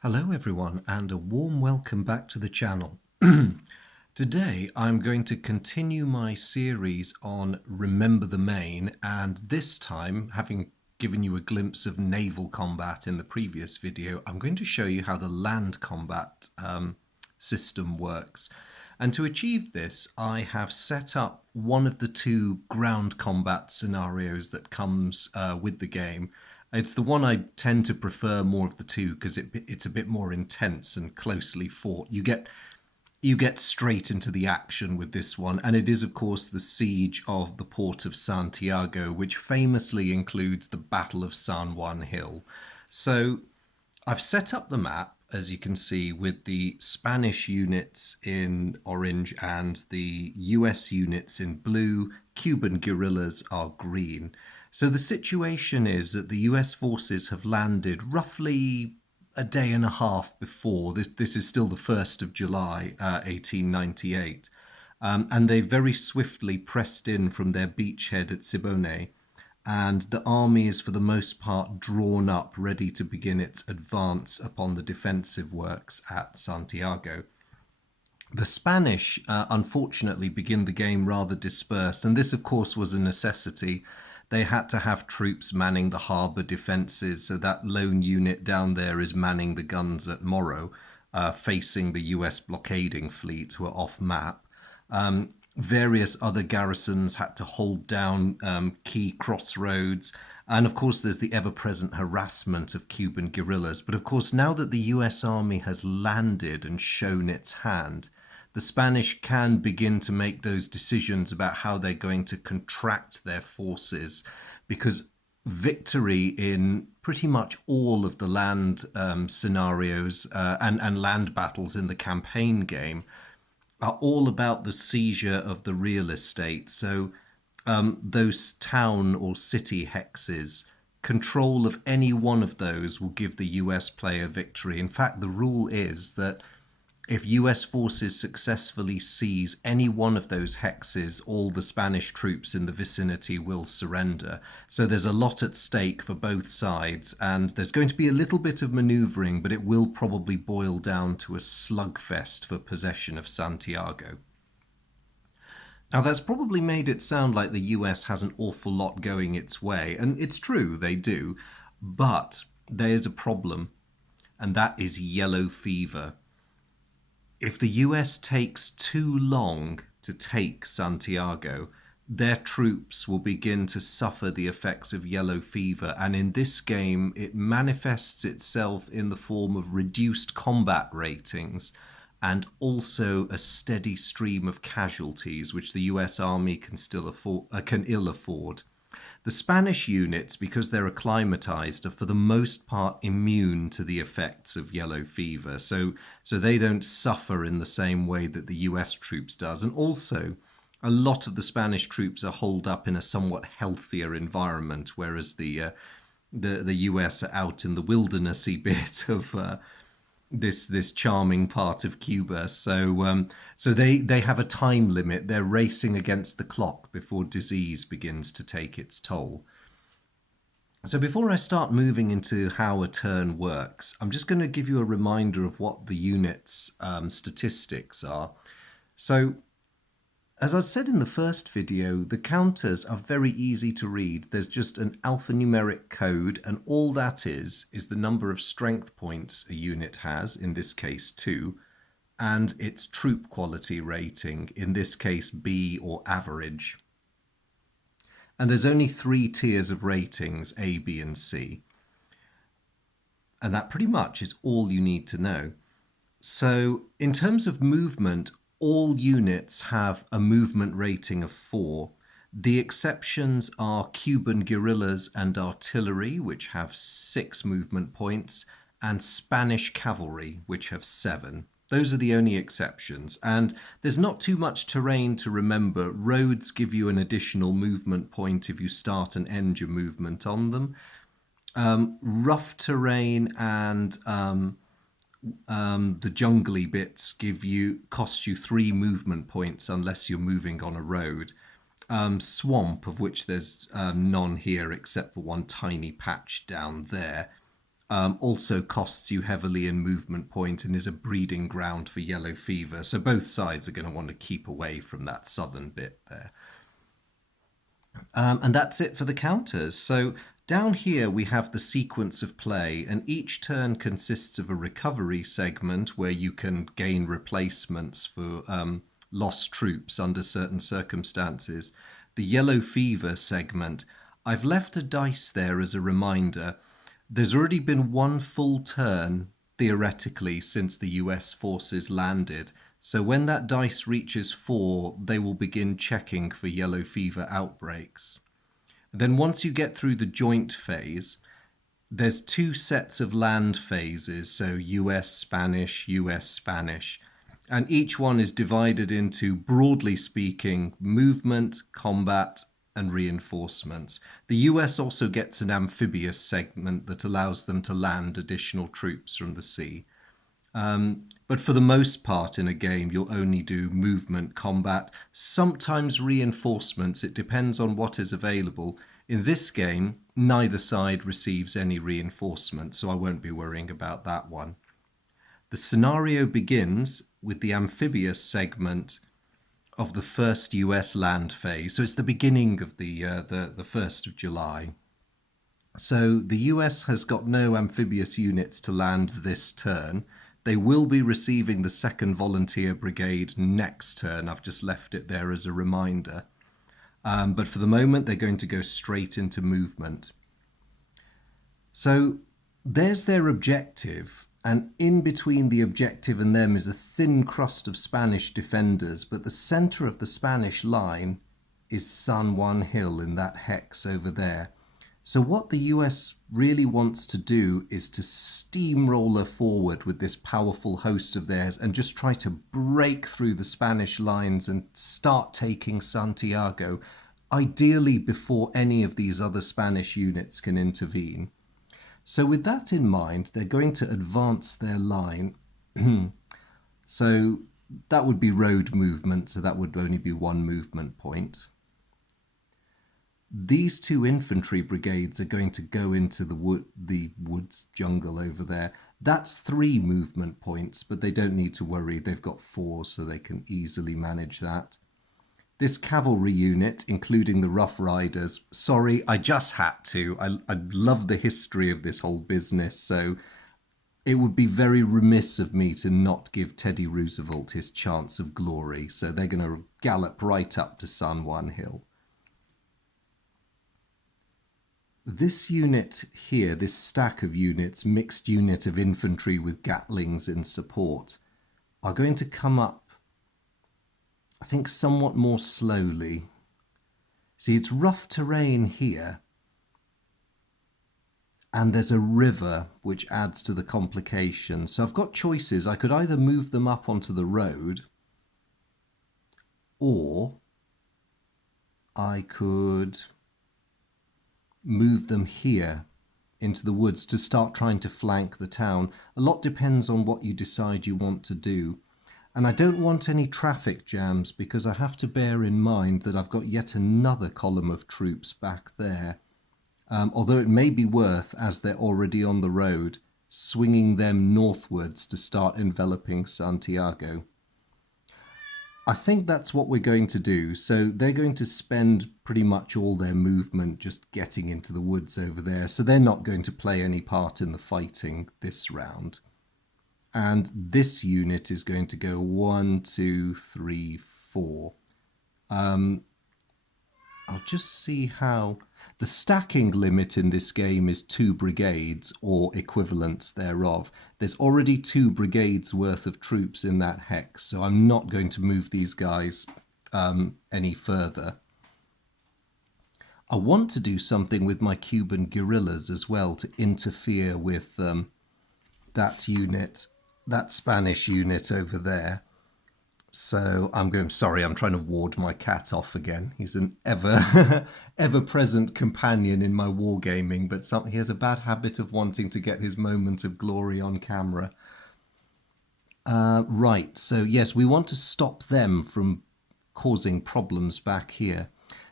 Hello everyone and a warm welcome back to the channel. Today I'm going to continue my series on Remember the Maine, and this time, having given you a glimpse of naval combat in the previous video, I'm going to show you how the land combat system works. And to achieve this, I have set up one of the two ground combat scenarios that comes with the game. It's the one I tend to prefer more of the two because it's a bit more intense and closely fought. You get straight into the action with this one, and it is of course the siege of the port of Santiago, which famously includes the Battle of San Juan Hill. So I've set up the map, as you can see, with the Spanish units in orange and the US units in blue. Cuban guerrillas are green. So the situation is that the US forces have landed roughly a day and a half before. This is still the 1st of July, 1898. And they very swiftly pressed in from their beachhead at Siboney, and the army is for the most part drawn up, ready to begin its advance upon the defensive works at Santiago. The Spanish, unfortunately, begin the game rather dispersed, and this, of course, was a necessity. They had to have troops manning the harbour defences, so that lone unit down there is manning the guns at Morro, facing the US blockading fleet who are off map. Various other garrisons had to hold down key crossroads. And of course, there's the ever present harassment of Cuban guerrillas. But of course, now that the US Army has landed and shown its hand, the Spanish can begin to make those decisions about how they're going to contract their forces, because victory in pretty much all of the land scenarios and land battles in the campaign game are all about the seizure of the real estate. So those town or city hexes, control of any one of those will give the US player victory. In fact, the rule is that if US forces successfully seize any one of those hexes, all the Spanish troops in the vicinity will surrender. So there's a lot at stake for both sides, and there's going to be a little bit of maneuvering, but it will probably boil down to a slugfest for possession of Santiago. Now, that's probably made it sound like the US has an awful lot going its way, and it's true, they do, but there's a problem, and that is yellow fever. If the US takes too long to take Santiago, their troops will begin to suffer the effects of yellow fever, and in this game it manifests itself in the form of reduced combat ratings and also a steady stream of casualties, which the US Army can ill afford. The Spanish units, because they're acclimatized, are for the most part immune to the effects of yellow fever. So they don't suffer in the same way that the US troops does. And also, a lot of the Spanish troops are holed up in a somewhat healthier environment, whereas the US are out in the wildernessy bit of this charming part of Cuba. So they have a time limit. They're racing against the clock before disease begins to take its toll. So before I start moving into how a turn works, I'm just going to give you a reminder of what the unit's statistics are. So as I said in the first video, the counters are very easy to read. There's just an alphanumeric code, and all that is the number of strength points a unit has, in this case 2, and its troop quality rating, in this case B or average. And there's only 3 tiers of ratings, A, B and C. And that pretty much is all you need to know. So in terms of movement, all units have a movement rating of 4. The exceptions are Cuban guerrillas and artillery, which have 6 movement points, and Spanish cavalry, which have 7. Those are the only exceptions. And there's not too much terrain to remember. Roads give you an additional movement point if you start and end your movement on them. Rough terrain and the jungly bits cost you 3 movement points unless you're moving on a road. Swamp, of which there's none here except for one tiny patch down there, also costs you heavily in movement point and is a breeding ground for yellow fever. So both sides are going to want to keep away from that southern bit there. And that's it for the counters. So down here we have the sequence of play, and each turn consists of a recovery segment where you can gain replacements for lost troops under certain circumstances. The yellow fever segment, I've left a dice there as a reminder. There's already been one full turn, theoretically, since the US forces landed. So when that dice reaches 4, they will begin checking for yellow fever outbreaks. Then once you get through the joint phase, there's 2 sets of land phases, so US Spanish, US Spanish. And each one is divided into, broadly speaking, movement, combat, and reinforcements. The US also gets an amphibious segment that allows them to land additional troops from the sea. But for the most part in a game, you'll only do movement, combat, sometimes reinforcements. It depends on what is available. In this game, neither side receives any reinforcement, so I won't be worrying about that one. The scenario begins with the amphibious segment of the first US land phase. So it's the beginning of the 1st of July. So the US has got no amphibious units to land this turn. They will be receiving the 2nd Volunteer Brigade next turn. I've just left it there as a reminder. But for the moment, they're going to go straight into movement. So there's their objective. And in between the objective and them is a thin crust of Spanish defenders, but the center of the Spanish line is San Juan Hill in that hex over there. So what the US really wants to do is to steamroller forward with this powerful host of theirs and just try to break through the Spanish lines and start taking Santiago, ideally before any of these other Spanish units can intervene. So with that in mind, they're going to advance their line. So that would be road movement, so that would only be 1 movement point. These 2 infantry brigades are going to go into the woods jungle over there. That's 3 movement points, but they don't need to worry. They've got 4, so they can easily manage that. This cavalry unit, including the Rough Riders, sorry, I just had to. I love the history of this whole business, so it would be very remiss of me to not give Teddy Roosevelt his chance of glory. So they're going to gallop right up to San Juan Hill. This unit here, this stack of units, mixed unit of infantry with Gatlings in support, are going to come up, I think, somewhat more slowly. See, it's rough terrain here, and there's a river which adds to the complication. So I've got choices. I could either move them up onto the road, or I could move them here into the woods to start trying to flank the town. A lot depends on what you decide you want to do. And I don't want any traffic jams because I have to bear in mind that I've got yet another column of troops back there. Although it may be worth, as they're already on the road, swinging them northwards to start enveloping Santiago. I think that's what we're going to do. So they're going to spend pretty much all their movement just getting into the woods over there. So they're not going to play any part in the fighting this round. And this unit is going to go 1, 2, 3, 4. I'll just see how... The stacking limit in this game is 2 brigades or equivalents thereof. There's already 2 brigades worth of troops in that hex, so I'm not going to move these guys any further. I want to do something with my Cuban guerrillas as well to interfere with that unit, that Spanish unit over there. So I'm trying to ward my cat off again. He's an ever-present companion in my wargaming, but he has a bad habit of wanting to get his moment of glory on camera. Right, so yes, we want to stop them from causing problems back here.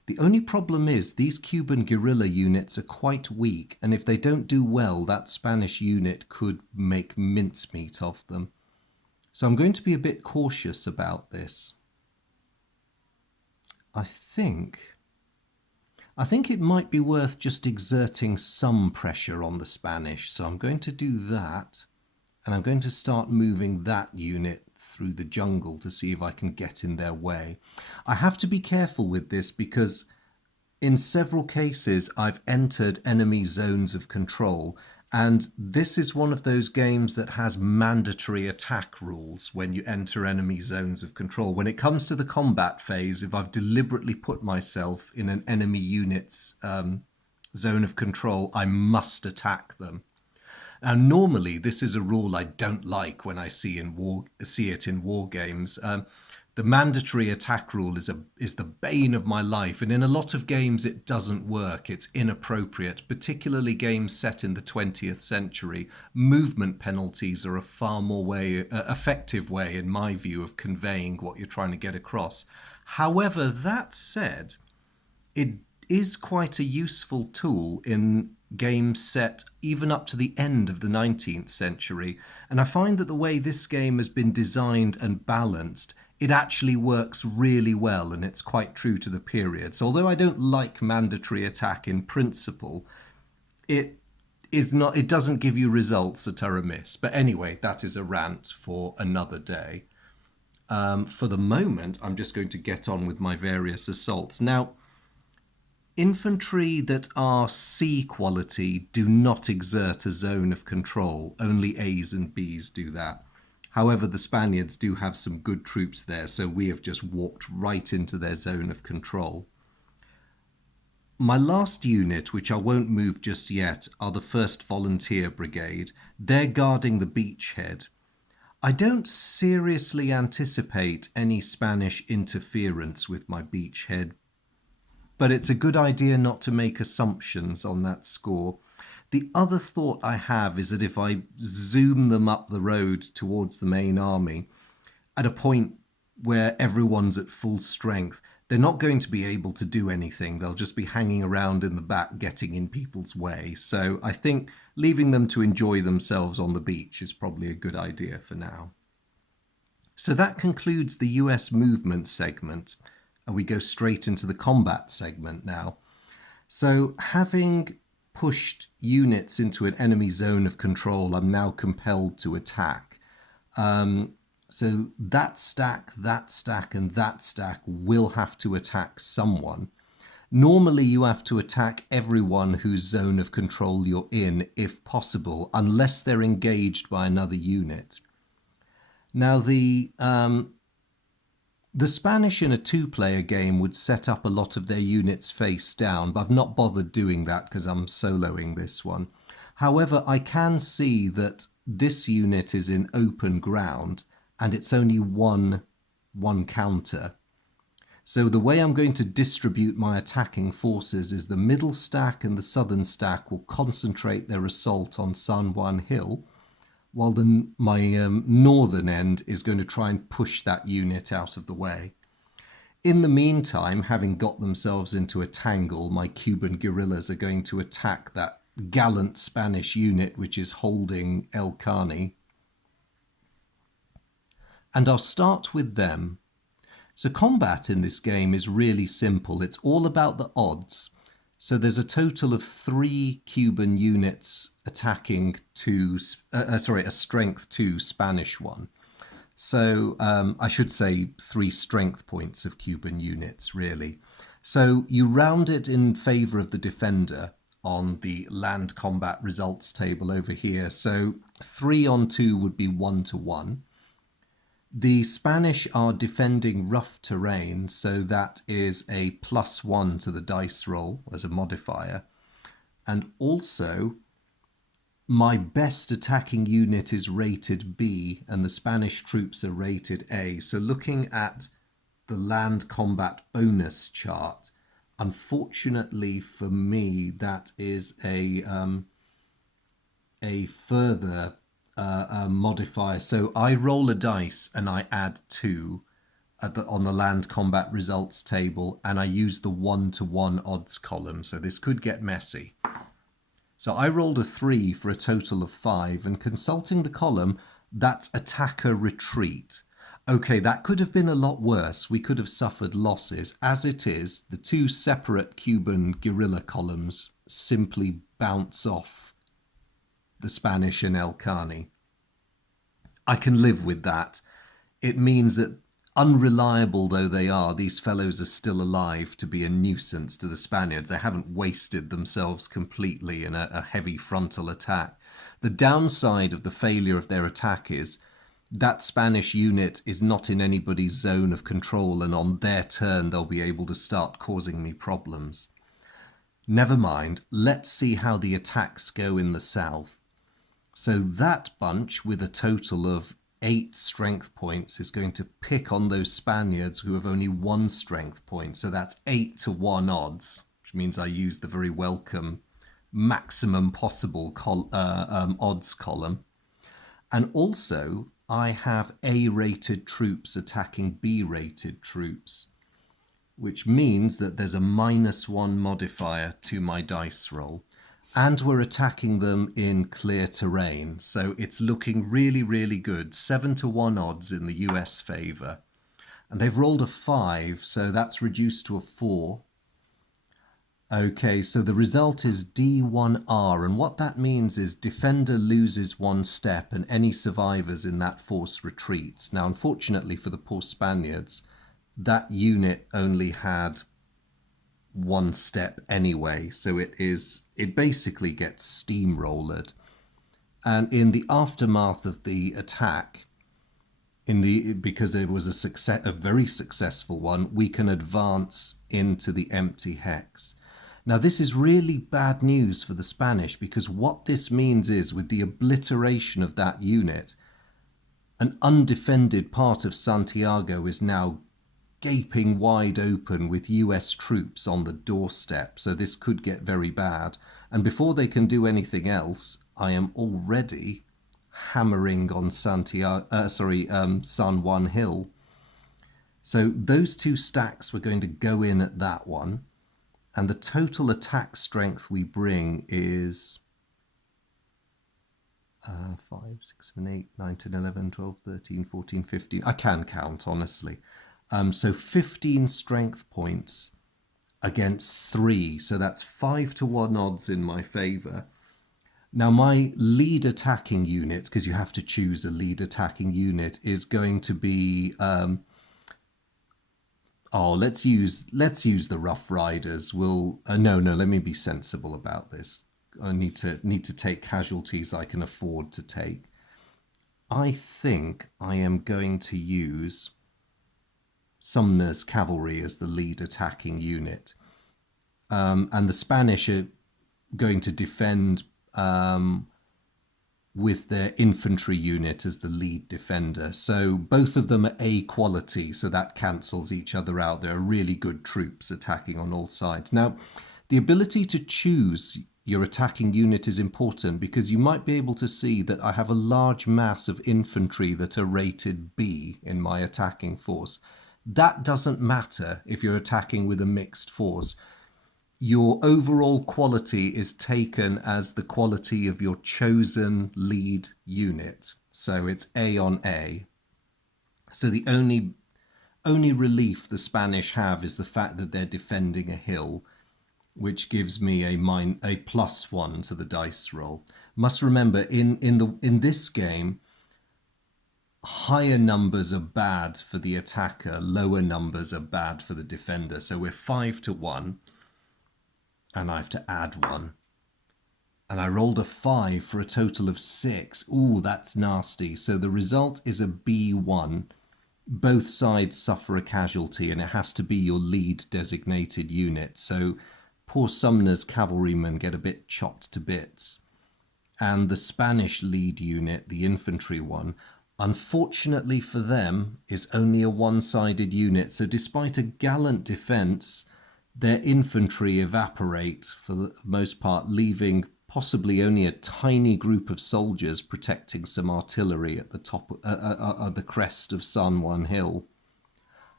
The only problem is these Cuban guerrilla units are quite weak, and if they don't do well, that Spanish unit could make mincemeat of them. So I'm going to be a bit cautious about this. I think it might be worth just exerting some pressure on the Spanish. So I'm going to do that, and I'm going to start moving that unit through the jungle to see if I can get in their way. I have to be careful with this because in several cases I've entered enemy zones of control, and this is one of those games that has mandatory attack rules when you enter enemy zones of control. When it comes to the combat phase, if I've deliberately put myself in an enemy unit's zone of control, I must attack them. Now, normally this is a rule I don't like when I see it in war games. The mandatory attack rule is the bane of my life, and in a lot of games it doesn't work. It's inappropriate, particularly games set in the 20th century. Movement penalties are a far more effective way, in my view, of conveying what you're trying to get across. However, that said, it is quite a useful tool in games set even up to the end of the 19th century. And I find that the way this game has been designed and balanced, it actually works really well, and it's quite true to the period. So although I don't like mandatory attack in principle, it doesn't give you results that are amiss. But anyway, that is a rant for another day. For the moment, I'm just going to get on with my various assaults. Now, infantry that are C quality do not exert a zone of control. Only A's and B's do that. However, the Spaniards do have some good troops there, so we have just walked right into their zone of control. My last unit, which I won't move just yet, are the 1st Volunteer Brigade. They're guarding the beachhead. I don't seriously anticipate any Spanish interference with my beachhead, but it's a good idea not to make assumptions on that score. The other thought I have is that if I zoom them up the road towards the main army, at a point where everyone's at full strength, they're not going to be able to do anything. They'll just be hanging around in the back, getting in people's way. So I think leaving them to enjoy themselves on the beach is probably a good idea for now. So that concludes the US movement segment, and we go straight into the combat segment now. So having pushed units into an enemy zone of control, I'm now compelled to attack. So that stack, and that stack will have to attack someone. Normally you have to attack everyone whose zone of control you're in, if possible, unless they're engaged by another unit. Now the Spanish in a two-player game would set up a lot of their units face down, but I've not bothered doing that because I'm soloing this one. However, I can see that this unit is in open ground and it's only one counter. So the way I'm going to distribute my attacking forces is the middle stack and the southern stack will concentrate their assault on San Juan Hill, while my northern end is going to try and push that unit out of the way. In the meantime, having got themselves into a tangle, my Cuban guerrillas are going to attack that gallant Spanish unit which is holding El Cani. And I'll start with them. So combat in this game is really simple. It's all about the odds. So there's a total of 3 Cuban units attacking a strength 2 Spanish one. So I should say 3 strength points of Cuban units, really. So you round it in favor of the defender on the land combat results table over here. So 3 on 2 would be 1-1. The Spanish are defending rough terrain, so that is a +1 to the dice roll as a modifier. And also, my best attacking unit is rated B, and the Spanish troops are rated A. So looking at the land combat bonus chart, unfortunately for me, that is a further modifier. So I roll a dice and I add 2, on the land combat results table, and I use the 1-to-1 odds column, so this could get messy. So I rolled a 3 for a total of 5, and consulting the column, that's attacker retreat. Okay, that could have been a lot worse. We could have suffered losses. As it is, the two separate Cuban guerrilla columns simply bounce off the Spanish and El Cani. I can live with that. It means that, unreliable though they are, these fellows are still alive to be a nuisance to the Spaniards. They haven't wasted themselves completely in a heavy frontal attack. The downside of the failure of their attack is that Spanish unit is not in anybody's zone of control, and on their turn they'll be able to start causing me problems. Never mind, let's see how the attacks go in the south. So that bunch, with a total of 8 strength points, is going to pick on those Spaniards who have only 1 strength point. So that's 8-to-1 odds, which means I use the very welcome maximum possible odds column. And also, I have A-rated troops attacking B-rated troops, which means that there's a -1 modifier to my dice roll. And we're attacking them in clear terrain. So it's looking really, really good. 7-to-1 odds in the US favour. And they've rolled a 5, so that's reduced to a 4. Okay, so the result is D1R. And what that means is defender loses 1 step and any survivors in that force retreats. Now, unfortunately for the poor Spaniards, that unit only had 1 step anyway, so it basically gets steamrollered. And in the aftermath of the attack, because it was a very successful one, we can advance into the empty hex. Now, this is really bad news for the Spanish, because what this means is, with the obliteration of that unit, an undefended part of Santiago is now gaping wide open with US troops on the doorstep. So this could get very bad. And before they can do anything else, I am already hammering on San Juan Hill. So those 2 stacks were going to go in at that one. And the total attack strength we bring is 5, 6, 7, 8, 9, 10, 11, 12, 13, 14, 15. I can count, honestly. So 15 strength points against 3. So that's 5-to-1 odds in my favour. Now, my lead attacking unit, because you have to choose a lead attacking unit, is going to be... let's use the Rough Riders. No, let me be sensible about this. I need to take casualties I can afford to take. I think I am going to use Sumner's cavalry as the lead attacking unit. And the Spanish are going to defend with their infantry unit as the lead defender. So both of them are A quality, so that cancels each other out. There are really good troops attacking on all sides. Now, the ability to choose your attacking unit is important, because you might be able to see that I have a large mass of infantry that are rated B in my attacking force. That doesn't matter if you're attacking with a mixed force. Your overall quality is taken as the quality of your chosen lead unit. So it's A on A. So the only relief the Spanish have is the fact that they're defending a hill, which gives me a +1 to the dice roll. Must remember, in this game, higher numbers are bad for the attacker, lower numbers are bad for the defender. So we're 5-to-1, and I have to add 1. And I rolled a 5 for a total of 6. Ooh, that's nasty. So the result is a B1. Both sides suffer a casualty, and it has to be your lead designated unit. So poor Sumner's cavalrymen get a bit chopped to bits. And the Spanish lead unit, the infantry one, unfortunately for them, is only a one-sided unit. So despite a gallant defense, their infantry evaporate for the most part, leaving possibly only a tiny group of soldiers protecting some artillery at the top, at the crest of San Juan Hill.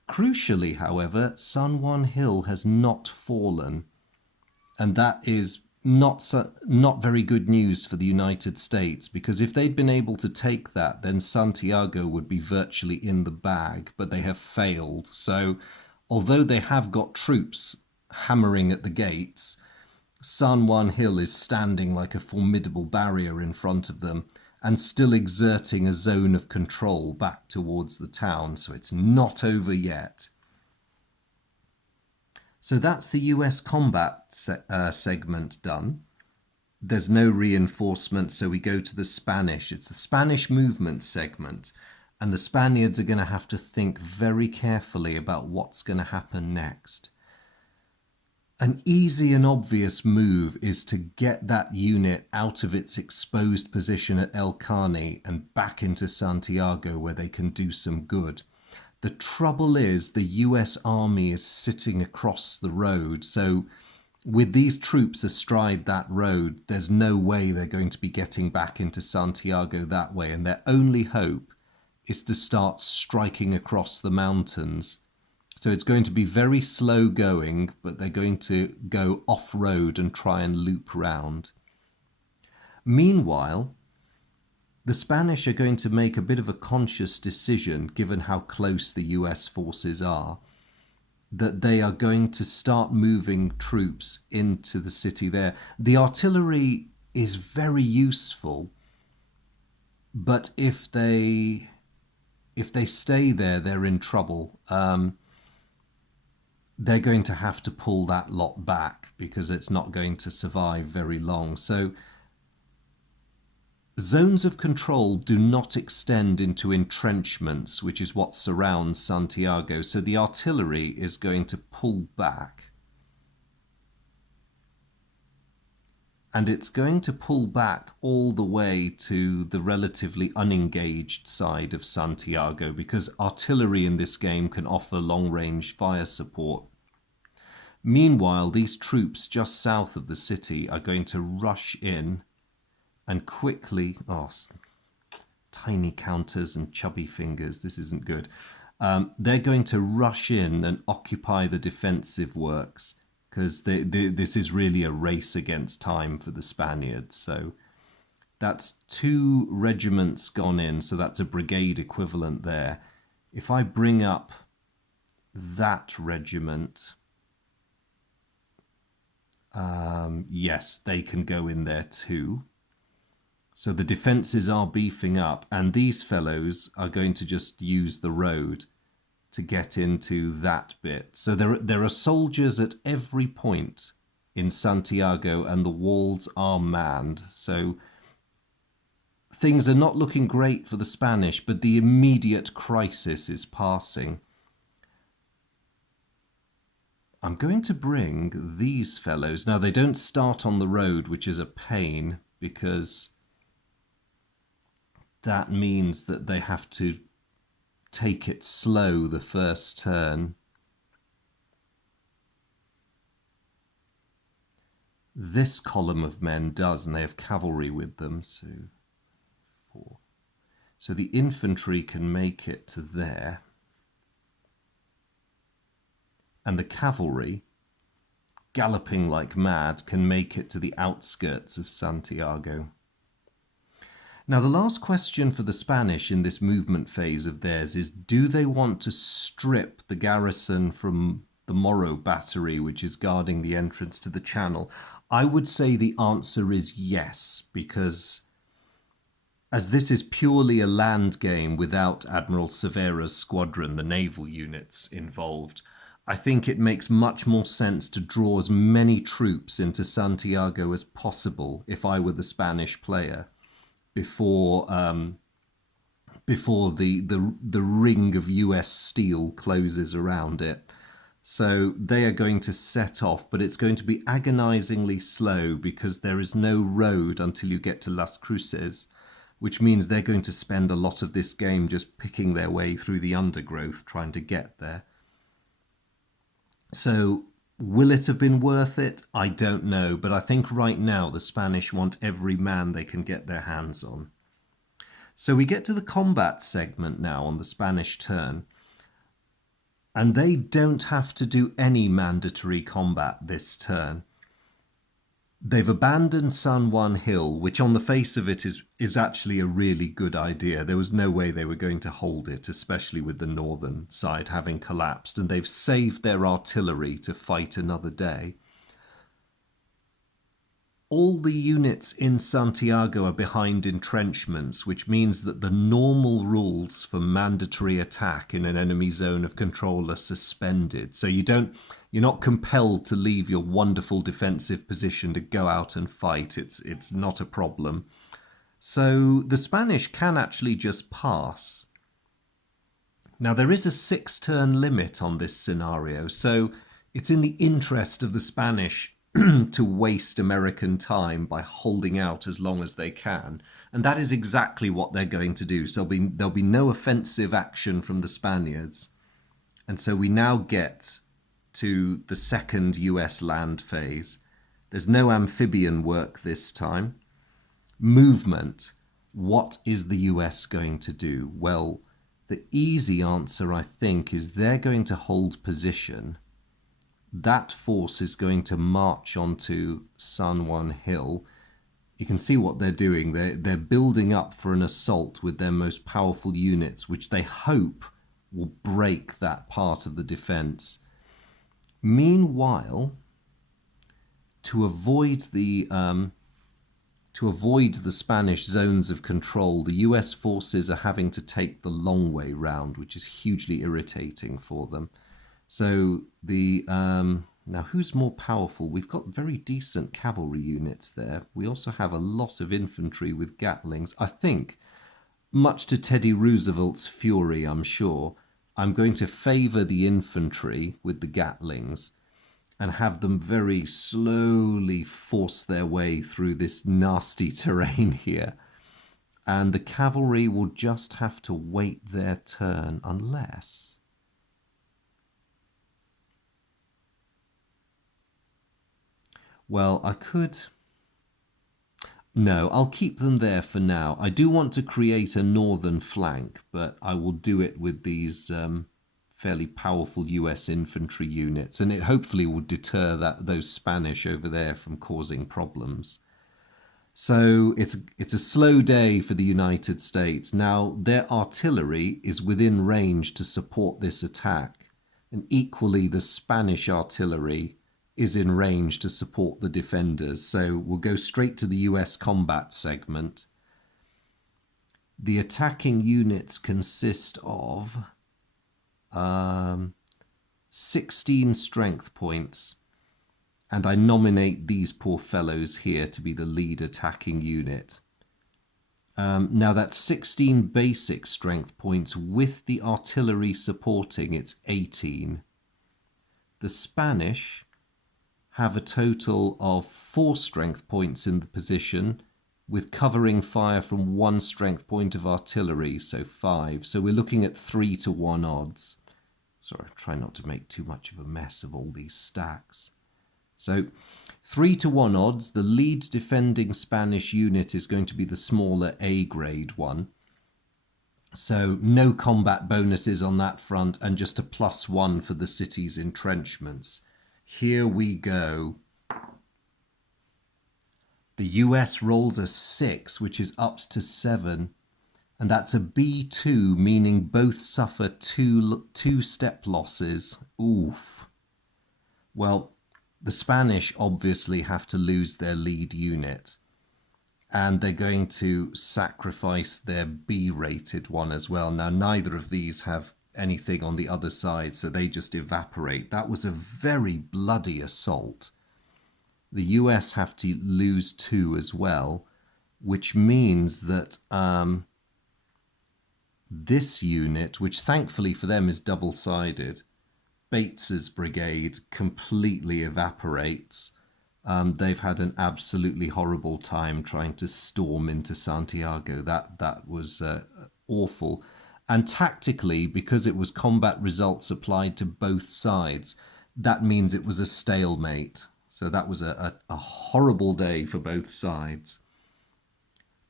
Crucially, however, San Juan Hill has not fallen, and that is not very good news for the United States, because if they'd been able to take that, then Santiago would be virtually in the bag, but they have failed. So although they have got troops hammering at the gates, San Juan Hill is standing like a formidable barrier in front of them and still exerting a zone of control back towards the town, so it's not over yet. So that's the US combat segment done. There's no reinforcement, so we go to the Spanish. It's the Spanish movement segment, and the Spaniards are going to have to think very carefully about what's going to happen next. An easy and obvious move is to get that unit out of its exposed position at El Carni and back into Santiago, where they can do some good. The trouble is the US Army is sitting across the road, so with these troops astride that road, there's no way they're going to be getting back into Santiago that way, and their only hope is to start striking across the mountains. So it's going to be very slow going, but they're going to go off-road and try and loop round. Meanwhile, the Spanish are going to make a bit of a conscious decision, given how close the US forces are, that they are going to start moving troops into the city there. The artillery is very useful, but if they stay there, they're in trouble. They're going to have to pull that lot back because it's not going to survive very long. So zones of control do not extend into entrenchments, which is what surrounds Santiago. So the artillery is going to pull back. And it's going to pull back all the way to the relatively unengaged side of Santiago, because artillery in this game can offer long-range fire support. Meanwhile, these troops just south of the city are going to rush in and quickly... tiny counters and chubby fingers, this isn't good. They're going to rush in and occupy the defensive works, because this is really a race against time for the Spaniards. So that's 2 regiments gone in, so that's a brigade equivalent there. If I bring up that regiment, yes, they can go in there too. So the defences are beefing up, and these fellows are going to just use the road to get into that bit. So there are soldiers at every point in Santiago, and the walls are manned. So things are not looking great for the Spanish, but the immediate crisis is passing. I'm going to bring these fellows. Now, they don't start on the road, which is a pain, because that means that they have to take it slow the first turn. This column of men does, and they have cavalry with them, so 4. So the infantry can make it to there. And the cavalry, galloping like mad, can make it to the outskirts of Santiago. Now, the last question for the Spanish in this movement phase of theirs is, do they want to strip the garrison from the Morro battery, which is guarding the entrance to the channel? I would say the answer is yes, because as this is purely a land game without Admiral Cervera's squadron, the naval units involved, I think it makes much more sense to draw as many troops into Santiago as possible if I were the Spanish player, before the ring of US steel closes around it. So they are going to set off, but it's going to be agonizingly slow because there is no road until you get to Las Cruces, which means they're going to spend a lot of this game just picking their way through the undergrowth trying to get there. So will it have been worth it? I don't know, but I think right now the Spanish want every man they can get their hands on. So we get to the combat segment now on the Spanish turn. And they don't have to do any mandatory combat this turn. They've abandoned San Juan Hill, which on the face of it is actually a really good idea. There was no way they were going to hold it, especially with the northern side having collapsed, and they've saved their artillery to fight another day. All the units in Santiago are behind entrenchments, which means that the normal rules for mandatory attack in an enemy zone of control are suspended. So you're not compelled to leave your wonderful defensive position to go out and fight. It's not a problem. So the Spanish can actually just pass. Now there is a 6-turn limit on this scenario, so it's in the interest of the Spanish to waste American time by holding out as long as they can. And that is exactly what they're going to do. So there'll be no offensive action from the Spaniards. And so we now get to the second US land phase. There's no amphibian work this time. Movement. What is the US going to do? Well, the easy answer, I think, is they're going to hold position. That force is going to march onto San Juan Hill. You can see what they're doing. They're building up for an assault with their most powerful units, which they hope will break that part of the defense. Meanwhile, to avoid the Spanish zones of control, the US forces are having to take the long way round, which is hugely irritating for them. So now who's more powerful? We've got very decent cavalry units there. We also have a lot of infantry with Gatlings. I think, much to Teddy Roosevelt's fury, I'm sure, I'm going to favour the infantry with the Gatlings and have them very slowly force their way through this nasty terrain here. And the cavalry will just have to wait their turn, unless... Well, I could... No, I'll keep them there for now. I do want to create a northern flank, but I will do it with these fairly powerful US infantry units, and it hopefully will deter those Spanish over there from causing problems. So it's a slow day for the United States. Now, their artillery is within range to support this attack, and equally the Spanish artillery is in range to support the defenders. So we'll go straight to the US combat segment. The attacking units consist of 16 strength points, and I nominate these poor fellows here to be the lead attacking unit. Now that's 16 basic strength points. With the artillery supporting, it's 18. The Spanish have a total of 4 strength points in the position, with covering fire from 1 strength point of artillery, so 5. So we're looking at 3-to-1 odds. Sorry, try not to make too much of a mess of all these stacks. So 3-to-1 odds. The lead defending Spanish unit is going to be the smaller A grade one. So no combat bonuses on that front, and just a +1 for the city's entrenchments. Here we go. The US rolls a 6, which is up to 7. And that's a B2, meaning both suffer two step losses. Oof. Well, the Spanish obviously have to lose their lead unit. And they're going to sacrifice their B-rated one as well. Now, neither of these have anything on the other side, so they just evaporate. That was a very bloody assault. The US have to lose 2 as well, which means that this unit, which thankfully for them is double-sided, Bates's brigade completely evaporates. They've had an absolutely horrible time trying to storm into Santiago. That was awful. And tactically, because it was combat results applied to both sides, that means it was a stalemate. So that was a horrible day for both sides.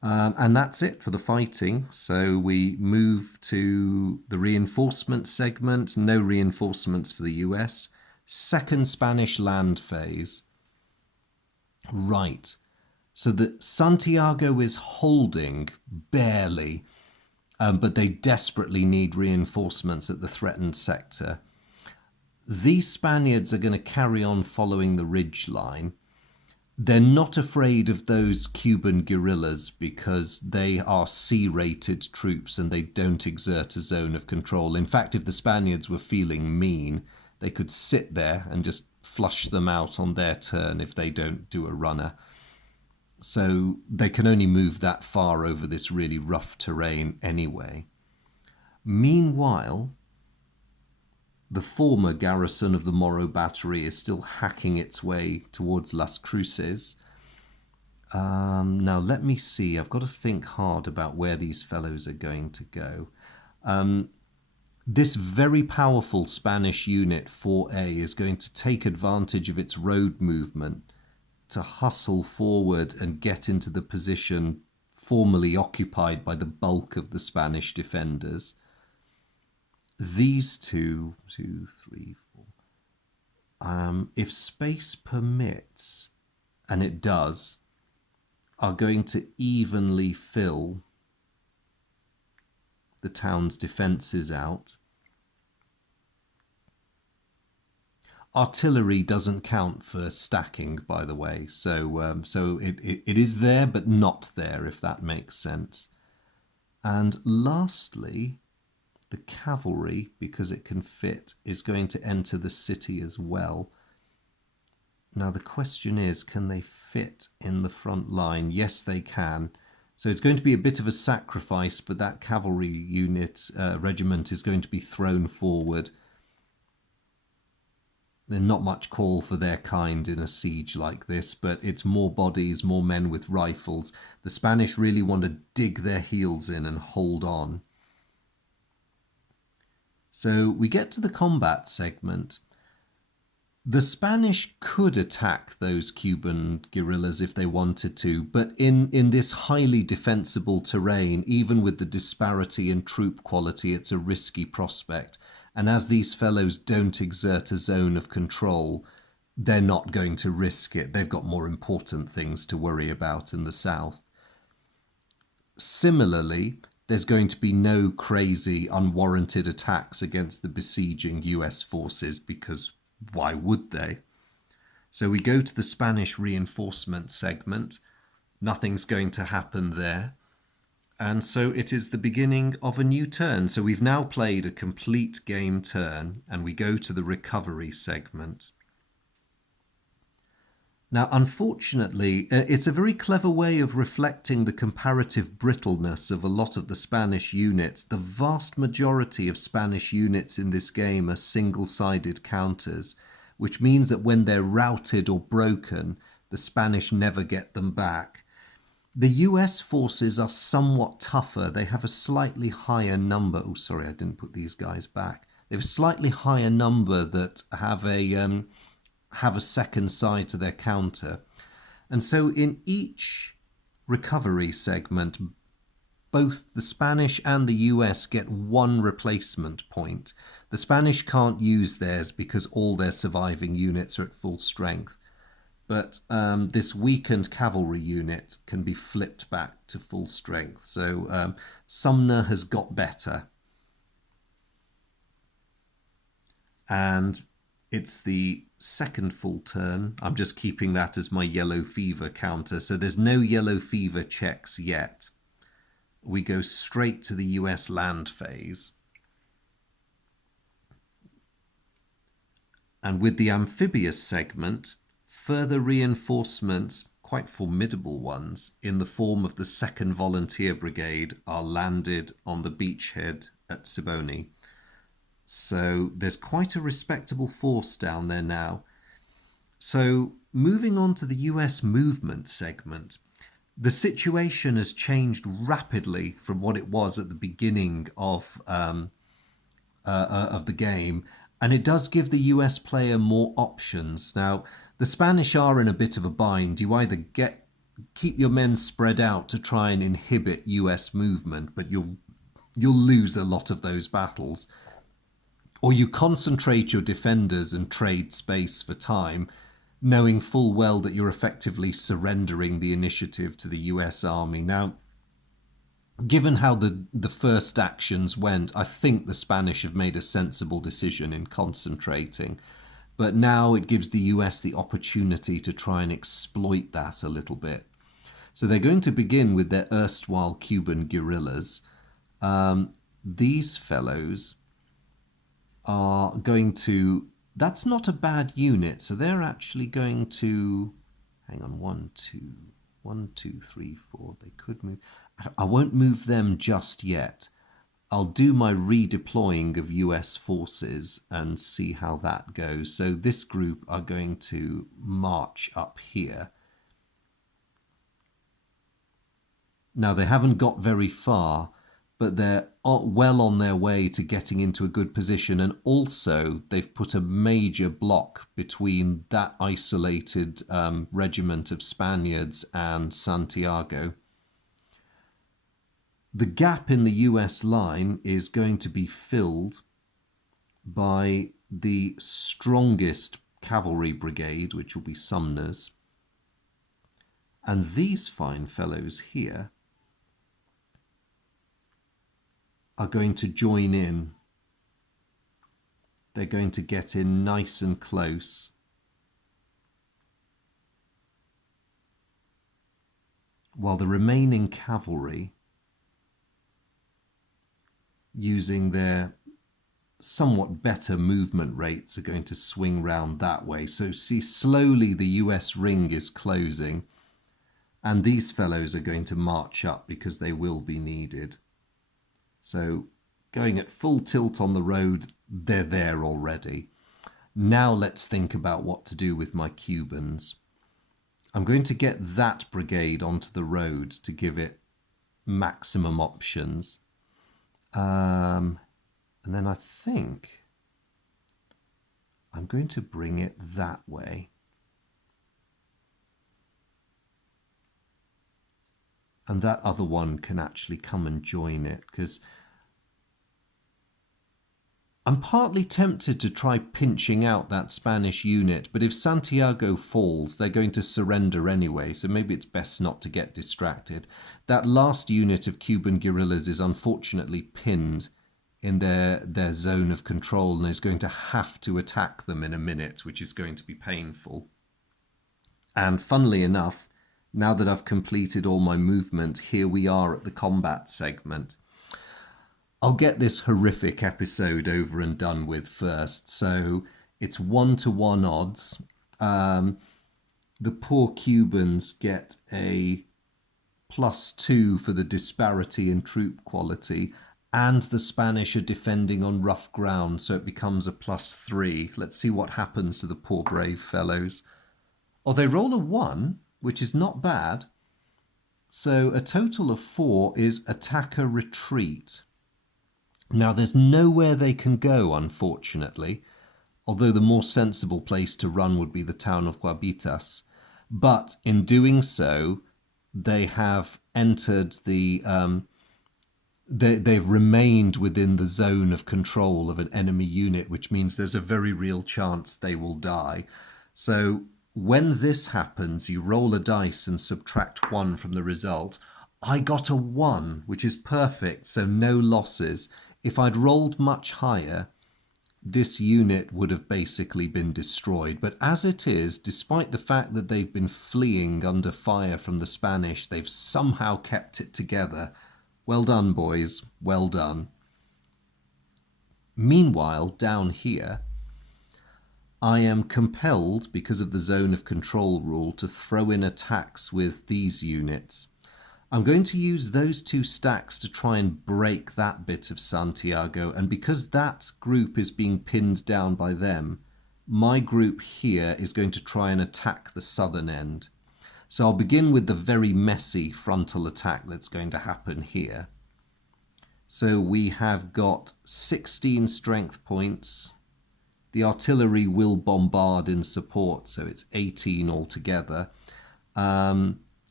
And that's it for the fighting. So we move to the reinforcement segment. No reinforcements for the US. Second Spanish land phase. Right. So that Santiago is holding barely, but they desperately need reinforcements at the threatened sector. These Spaniards are going to carry on following the ridge line. They're not afraid of those Cuban guerrillas because they are C-rated troops and they don't exert a zone of control. In fact, if the Spaniards were feeling mean, they could sit there and just flush them out on their turn if they don't do a runner. So they can only move that far over this really rough terrain anyway. Meanwhile, the former garrison of the Morro Battery is still hacking its way towards Las Cruces. Now, let me see. I've got to think hard about where these fellows are going to go. This very powerful Spanish unit, 4A, is going to take advantage of its road movement to hustle forward and get into the position formerly occupied by the bulk of the Spanish defenders. These two, three, four, if space permits, and it does, are going to evenly fill the town's defences out. Artillery doesn't count for stacking, by the way, so it is there but not there, if that makes sense. And lastly, the cavalry, because it can fit, is going to enter the city as well. Now the question is, can they fit in the front line? Yes, they can. So it's going to be a bit of a sacrifice, but that cavalry unit, regiment, is going to be thrown forward. There's not much call for their kind in a siege like this, but it's more bodies, more men with rifles. The Spanish really want to dig their heels in and hold on. So we get to the combat segment. The Spanish could attack those Cuban guerrillas if they wanted to, but in this highly defensible terrain, even with the disparity in troop quality, it's a risky prospect. And as these fellows don't exert a zone of control, they're not going to risk it. They've got more important things to worry about in the south. Similarly, there's going to be no crazy, unwarranted attacks against the besieging US forces, because why would they? So we go to the Spanish reinforcement segment. Nothing's going to happen there. And so it is the beginning of a new turn. So we've now played a complete game turn, and we go to the recovery segment. Now, unfortunately, it's a very clever way of reflecting the comparative brittleness of a lot of the Spanish units. The vast majority of Spanish units in this game are single-sided counters, which means that when they're routed or broken, the Spanish never get them back. The US forces are somewhat tougher. They have a slightly higher number. Oh, sorry, I didn't put these guys back. They have a slightly higher number that have a second side to their counter. And so in each recovery segment, both the Spanish and the US get one replacement point. The Spanish can't use theirs because all their surviving units are at full strength. But this weakened cavalry unit can be flipped back to full strength. So Sumner has got better. And it's the second full turn. I'm just keeping that as my yellow fever counter. So there's no yellow fever checks yet. We go straight to the US land phase. And with the amphibious segment, further reinforcements, quite formidable ones, in the form of the 2nd Volunteer Brigade are landed on the beachhead at Siboney. So there's quite a respectable force down there now. So moving on to the US movement segment, the situation has changed rapidly from what it was at the beginning of the game, and it does give the US player more options. Now, the Spanish are in a bit of a bind. You either keep your men spread out to try and inhibit US movement, but you'll lose a lot of those battles. Or you concentrate your defenders and trade space for time, knowing full well that you're effectively surrendering the initiative to the US Army. Now, given how the first actions went, I think the Spanish have made a sensible decision in concentrating. But now it gives the US the opportunity to try and exploit that a little bit. So they're going to begin with their erstwhile Cuban guerrillas. These fellows are going to... That's not a bad unit. So they're actually going to... Hang on, 1, 2, 3, 4. They could move. I won't move them just yet. I'll do my redeploying of US forces and see how that goes. So this group are going to march up here. Now, they haven't got very far, but they're well on their way to getting into a good position. And also, they've put a major block between that isolated regiment of Spaniards and Santiago. The gap in the US line is going to be filled by the strongest cavalry brigade, which will be Sumner's. And these fine fellows here are going to join in. They're going to get in nice and close. While the remaining cavalry, using their somewhat better movement rates, are going to swing round that way. So see, slowly the US ring is closing, and these fellows are going to march up because they will be needed. So going at full tilt on the road, they're there already. Now let's think about what to do with my Cubans. I'm going to get that brigade onto the road to give it maximum options. And then I think I'm going to bring it that way. And that other one can actually come and join it, because I'm partly tempted to try pinching out that Spanish unit, but if Santiago falls, they're going to surrender anyway, so maybe it's best not to get distracted. That last unit of Cuban guerrillas is unfortunately pinned in their zone of control and is going to have to attack them in a minute, which is going to be painful. And funnily enough, now that I've completed all my movement, here we are at the combat segment. I'll get this horrific episode over and done with first. So it's 1-to-1 odds. The poor Cubans get a +2 for the disparity in troop quality, and the Spanish are defending on rough ground, so it becomes a +3. Let's see what happens to the poor brave fellows. Oh, they roll a 1, which is not bad. So a total of 4 is attacker retreat. Now, there's nowhere they can go, unfortunately, although the more sensible place to run would be the town of Guabitas. But in doing so, they have entered the... They've remained within the zone of control of an enemy unit, which means there's a very real chance they will die. So when this happens, you roll a dice and subtract 1 from the result. I got a 1, which is perfect, so no losses. If I'd rolled much higher, this unit would have basically been destroyed. But as it is, despite the fact that they've been fleeing under fire from the Spanish, they've somehow kept it together. Well done, boys. Well done. Meanwhile, down here, I am compelled, because of the zone of control rule, to throw in attacks with these units. I'm going to use those 2 stacks to try and break that bit of Santiago, and because that group is being pinned down by them, my group here is going to try and attack the southern end. So I'll begin with the very messy frontal attack that's going to happen here. So we have got 16 strength points. The artillery will bombard in support, so it's 18 altogether.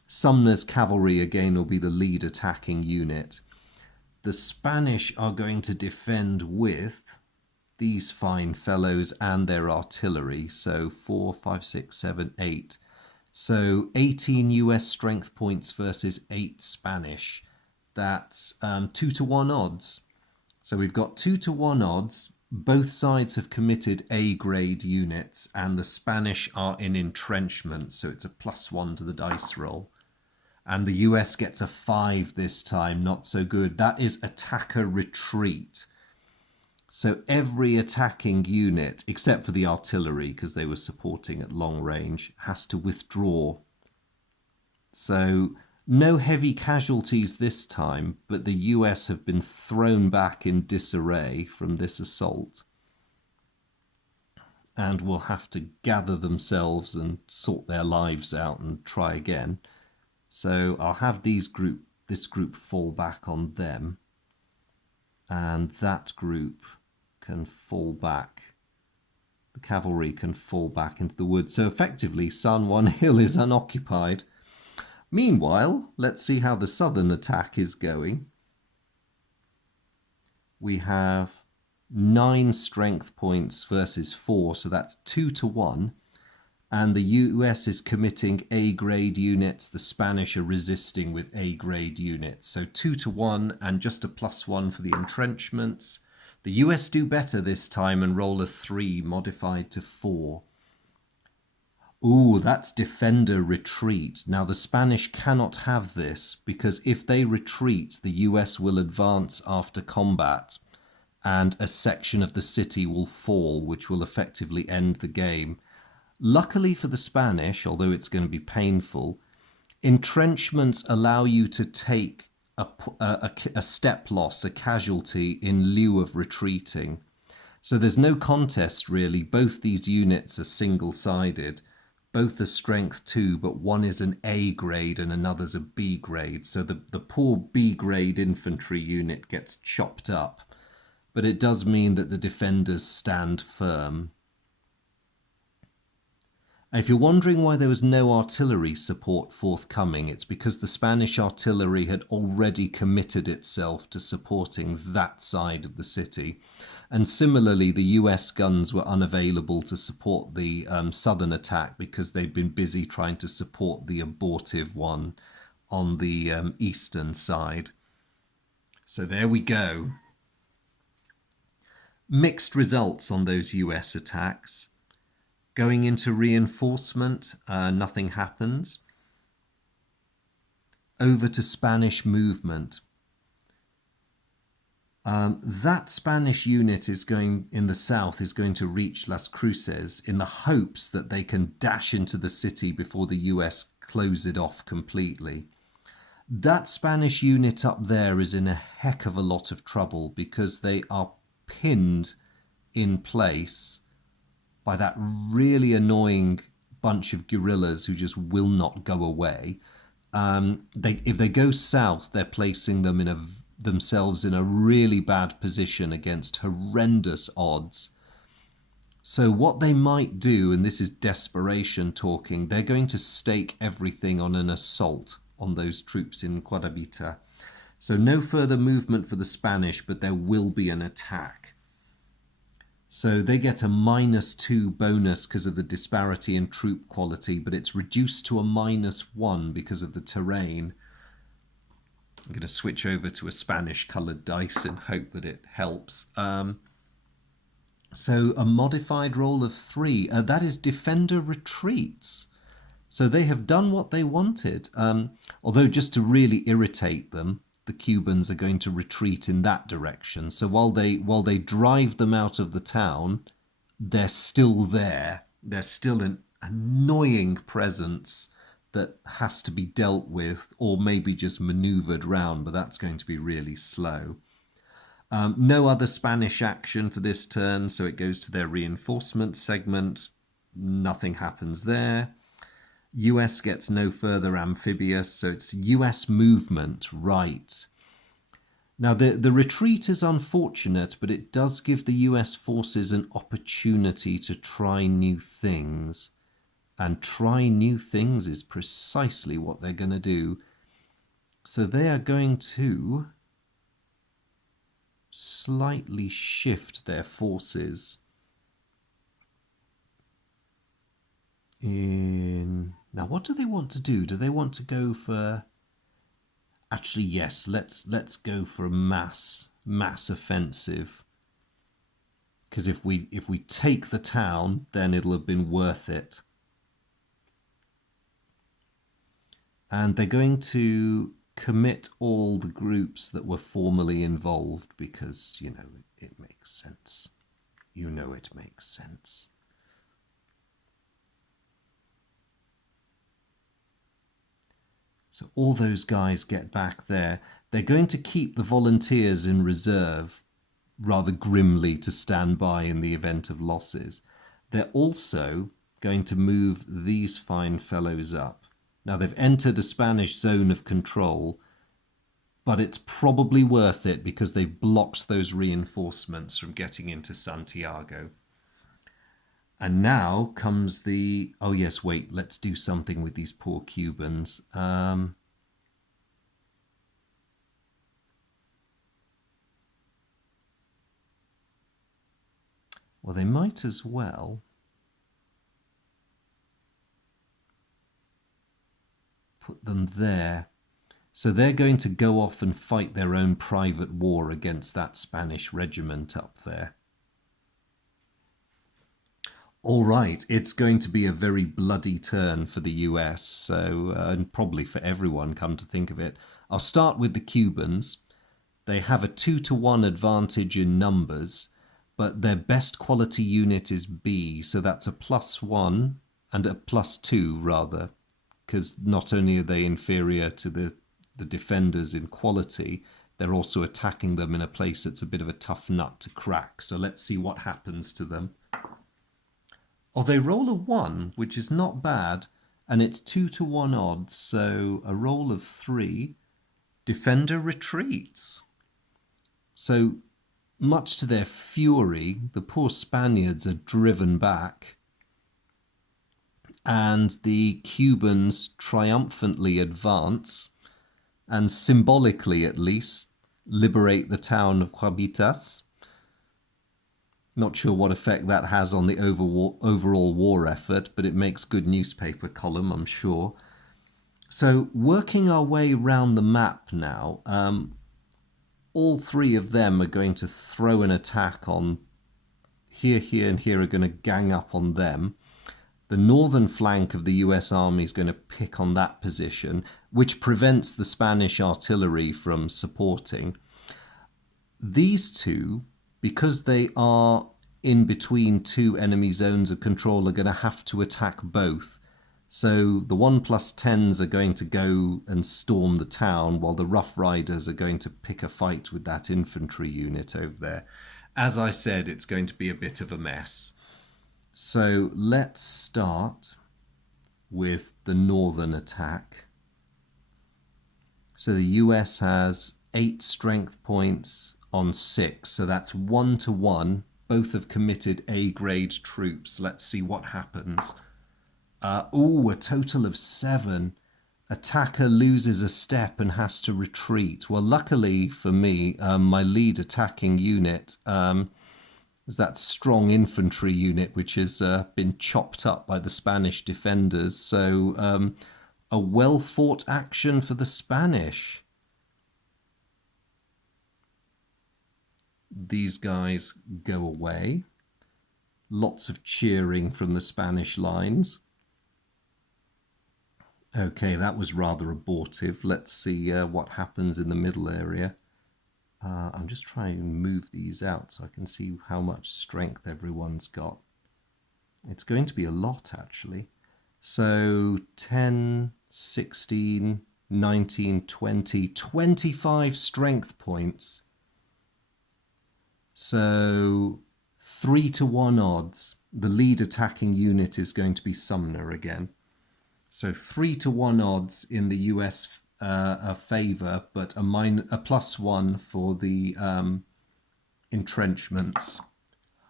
Sumner's cavalry again will be the lead attacking unit. The Spanish are going to defend with these fine fellows and their artillery. So 4, 5, 6, 7, 8. So 18 US strength points versus 8 Spanish. That's 2 to 1 odds. So we've got 2 to 1 odds. Both sides have committed A-grade units, and the Spanish are in entrenchment, so it's a +1 to the dice roll. And the US gets a 5 this time, not so good. That is attacker retreat. So every attacking unit, except for the artillery, because they were supporting at long range, has to withdraw. So no heavy casualties this time, but the US have been thrown back in disarray from this assault and will have to gather themselves and sort their lives out and try again. So I'll have this group fall back on them, and that group can fall back. The cavalry can fall back into the woods. So effectively, San Juan Hill is unoccupied. Meanwhile, let's see how the southern attack is going. We have 9 strength points versus 4, so that's 2 to 1. And the US is committing A-grade units. The Spanish are resisting with A-grade units. So 2 to 1 and just a +1 for the entrenchments. The US do better this time and roll a 3 modified to 4. Ooh, that's defender retreat. Now the Spanish cannot have this, because if they retreat, the US will advance after combat and a section of the city will fall, which will effectively end the game. Luckily for the Spanish, although it's going to be painful, entrenchments allow you to take a step loss, a casualty, in lieu of retreating. So there's no contest really. Both these units are single-sided. Both are strength 2, but one is an A grade and another's a B grade. So the poor B grade infantry unit gets chopped up. But it does mean that the defenders stand firm. If you're wondering why there was no artillery support forthcoming, it's because the Spanish artillery had already committed itself to supporting that side of the city. And similarly, the US guns were unavailable to support the southern attack because they'd been busy trying to support the abortive one on the eastern side. So there we go. Mixed results on those US attacks. Going into reinforcement, nothing happens. Over to Spanish movement. That Spanish unit is going in the south is going to reach Las Cruces in the hopes that they can dash into the city before the US close it off completely. That Spanish unit up there is in a heck of a lot of trouble because they are pinned in place by that really annoying bunch of guerrillas who just will not go away. If they go south, they're placing themselves in a really bad position against horrendous odds. So what they might do, and this is desperation talking, they're going to stake everything on an assault on those troops in Guadalajara. So no further movement for the Spanish, but there will be an attack. So they get a -2 bonus because of the disparity in troop quality, but it's reduced to a -1 because of the terrain. I'm going to switch over to a Spanish coloured dice and hope that it helps. So a modified roll of 3. That is defender retreats. So they have done what they wanted. Although just to really irritate them, the Cubans are going to retreat in that direction. So while they drive them out of the town, they're still there. They're still an annoying presence that has to be dealt with or maybe just maneuvered round, but that's going to be really slow. No other Spanish action for this turn, so it goes to their reinforcement segment. Nothing happens there. US gets no further amphibious, so it's US movement, right. Now, the retreat is unfortunate, but it does give the US forces an opportunity to try new things. and try new things is precisely what they're going to do. So they are going to slightly shift their forces in. Now, what do they want to do? Do they want to go for... Actually, yes, let's go for a mass offensive. Because if we take the town, then it'll have been worth it. And they're going to commit all the groups that were formerly involved because, you know, it makes sense. You know it makes sense. So all those guys get back there. They're going to keep the volunteers in reserve rather grimly to stand by in the event of losses. They're also going to move these fine fellows up. Now they've entered a Spanish zone of control, but it's probably worth it because they've blocked those reinforcements from getting into Santiago. And now comes the... Oh yes, wait, let's do something with these poor Cubans. Well, they might as well put them there. So they're going to go off and fight their own private war against that Spanish regiment up there. All right, it's going to be a very bloody turn for the US, so and probably for everyone, come to think of it. I'll start with the Cubans. They have a 2-to-1 advantage in numbers, but their best quality unit is B, so that's a +1 and a +2 rather, because not only are they inferior to the defenders in quality, they're also attacking them in a place that's a bit of a tough nut to crack. So let's see what happens to them. Oh, they roll a 1, which is not bad, and it's 2-to-1 odds, so a roll of 3. Defender retreats. So, much to their fury, the poor Spaniards are driven back, and the Cubans triumphantly advance, and symbolically at least, liberate the town of Juabitas. Not sure what effect that has on the overall war effort, but it makes good newspaper column, I'm sure. So working our way round the map now, all three of them are going to throw an attack on here, here, and here are going to gang up on them. The northern flank of the US Army is going to pick on that position, which prevents the Spanish artillery from supporting. These two, because they are in between two enemy zones of control, are going to have to attack both. So the 1+10s are going to go and storm the town, while the Rough Riders are going to pick a fight with that infantry unit over there. As I said, it's going to be a bit of a mess. So let's start with the northern attack. So the US has 8 strength points on 6, so that's 1-to-1. Both have committed A-grade troops. Let's see what happens. A total of 7. Attacker loses a step and has to retreat. Well, luckily for me, my lead attacking unit was that strong infantry unit, which has been chopped up by the Spanish defenders. So a well-fought action for the Spanish. These guys go away. Lots of cheering from the Spanish lines. Okay, that was rather abortive. Let's see what happens in the middle area. I'm just trying to move these out so I can see how much strength everyone's got. It's going to be a lot, actually. So 10, 16, 19, 20, 25 strength points. So 3-to-1 odds. The lead attacking unit is going to be Sumner again. So 3-to-1 odds in the US favour, but a +1 for the entrenchments.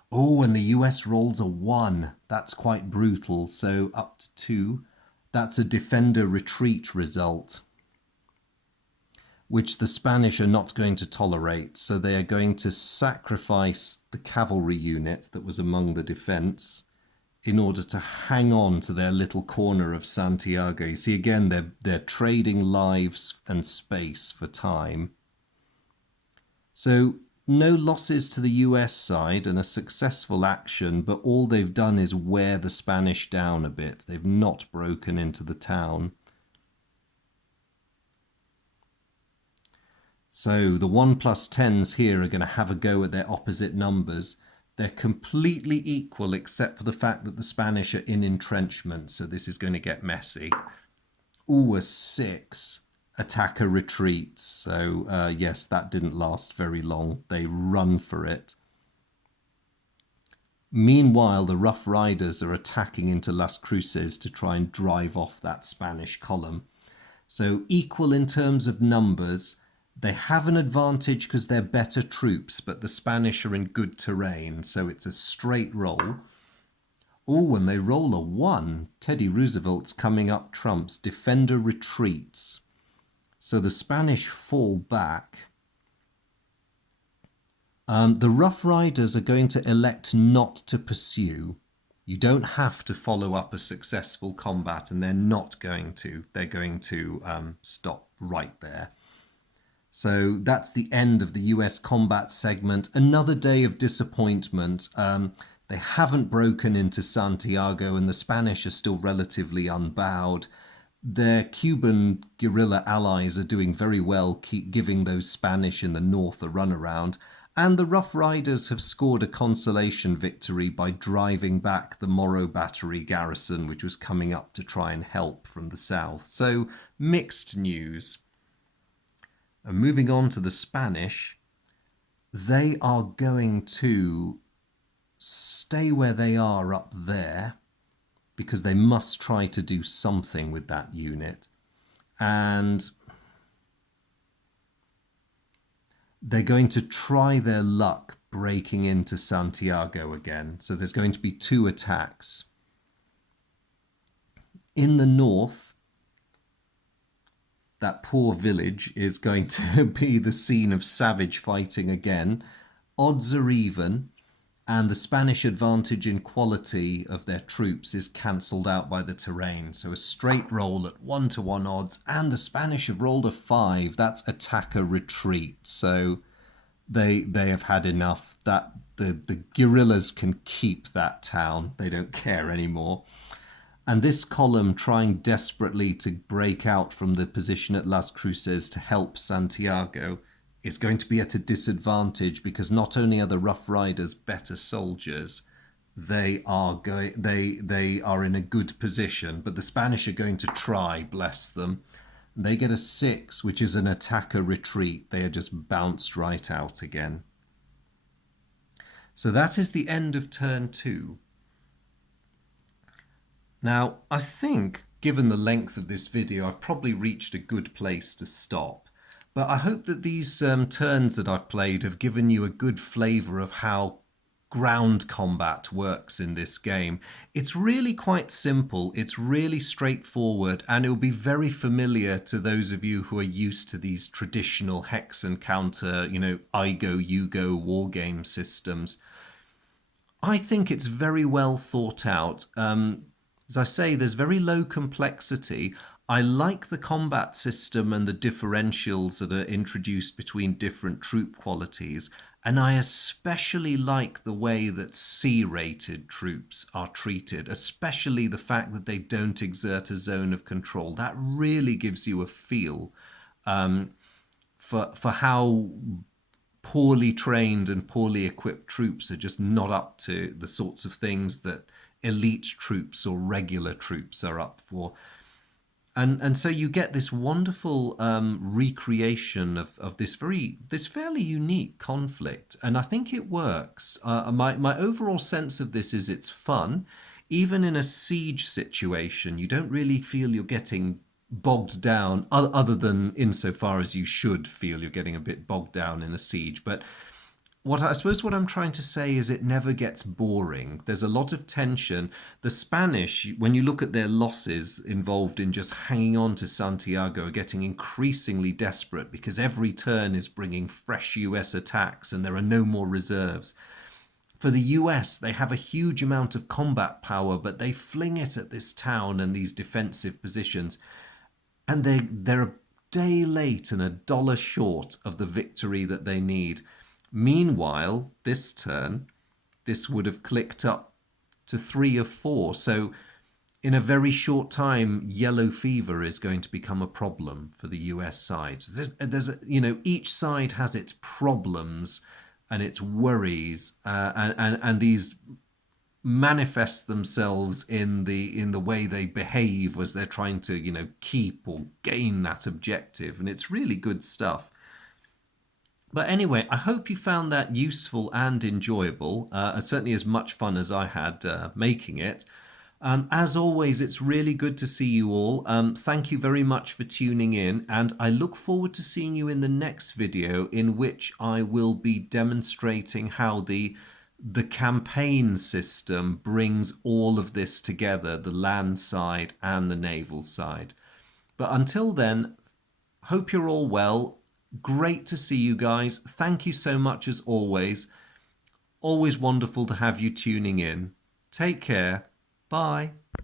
Oh, and the US rolls a 1. That's quite brutal. So up to 2. That's a defender retreat result, which the Spanish are not going to tolerate. So they are going to sacrifice the cavalry unit that was among the defense in order to hang on to their little corner of Santiago. You see, again, they're trading lives and space for time. So no losses to the US side and a successful action, but all they've done is wear the Spanish down a bit. They've not broken into the town. So the 1+10s here are going to have a go at their opposite numbers. They're completely equal except for the fact that the Spanish are in entrenchment, so this is going to get messy. Ooh, a 6. Attacker retreats. So yes, that didn't last very long. They run for it. Meanwhile, the Rough Riders are attacking into Las Cruces to try and drive off that Spanish column. So equal in terms of numbers. They have an advantage because they're better troops, but the Spanish are in good terrain, so it's a straight roll. Oh, and they roll a 1. Teddy Roosevelt's coming up trumps. Defender retreats. So the Spanish fall back. The Rough Riders are going to elect not to pursue. You don't have to follow up a successful combat, and they're not going to. They're going to stop right there. So that's the end of the US combat segment. Another day of disappointment. They haven't broken into Santiago, and the Spanish are still relatively unbowed. Their Cuban guerrilla allies are doing very well, keep giving those Spanish in the north a runaround. And the Rough Riders have scored a consolation victory by driving back the Morro Battery garrison, which was coming up to try and help from the south. So mixed news. And moving on to the Spanish, they are going to stay where they are up there because they must try to do something with that unit. And they're going to try their luck breaking into Santiago again. So there's going to be 2 attacks. In the north, that poor village is going to be the scene of savage fighting again. Odds are even, and the Spanish advantage in quality of their troops is cancelled out by the terrain. So a straight roll at 1-to-1 odds, and the Spanish have rolled a 5. That's attacker retreat. So they have had enough. That the guerrillas can keep that town. They don't care anymore. And this column, trying desperately to break out from the position at Las Cruces to help Santiago, is going to be at a disadvantage because not only are the Rough Riders better soldiers, they are in a good position, but the Spanish are going to try, bless them. They get a 6, which is an attacker retreat. They are just bounced right out again. So that is the end of turn 2. Now, I think, given the length of this video, I've probably reached a good place to stop. But I hope that these turns that I've played have given you a good flavour of how ground combat works in this game. It's really quite simple, it's really straightforward, and it'll be very familiar to those of you who are used to these traditional hex and counter, I go, you go war game systems. I think it's very well thought out. As I say, there's very low complexity. I like the combat system and the differentials that are introduced between different troop qualities. And I especially like the way that C-rated troops are treated, especially the fact that they don't exert a zone of control. That really gives you a feel for how poorly trained and poorly equipped troops are just not up to the sorts of things that elite troops or regular troops are up for. And so you get this wonderful recreation of this fairly unique conflict, and I think it works. My overall sense of this is it's fun. Even in a siege situation, you don't really feel you're getting bogged down, other than insofar as you should feel you're getting a bit bogged down in a siege. But I suppose what I'm trying to say is it never gets boring. There's a lot of tension. The Spanish, when you look at their losses involved in just hanging on to Santiago, are getting increasingly desperate because every turn is bringing fresh US attacks and there are no more reserves. For the US, they have a huge amount of combat power, but they fling it at this town and these defensive positions, and they're a day late and a dollar short of the victory that they need. Meanwhile, this turn, this would have clicked up to 3 of 4. So in a very short time, yellow fever is going to become a problem for the US side. So each side has its problems and its worries, and these manifest themselves in the way they behave as they're trying to keep or gain that objective, and it's really good stuff. But anyway, I hope you found that useful and enjoyable, certainly as much fun as I had making it. As always, it's really good to see you all. Thank you very much for tuning in, and I look forward to seeing you in the next video, in which I will be demonstrating how the campaign system brings all of this together, the land side and the naval side. But until then, hope you're all well. Great to see you guys. Thank you so much as always. Always wonderful to have you tuning in. Take care. Bye.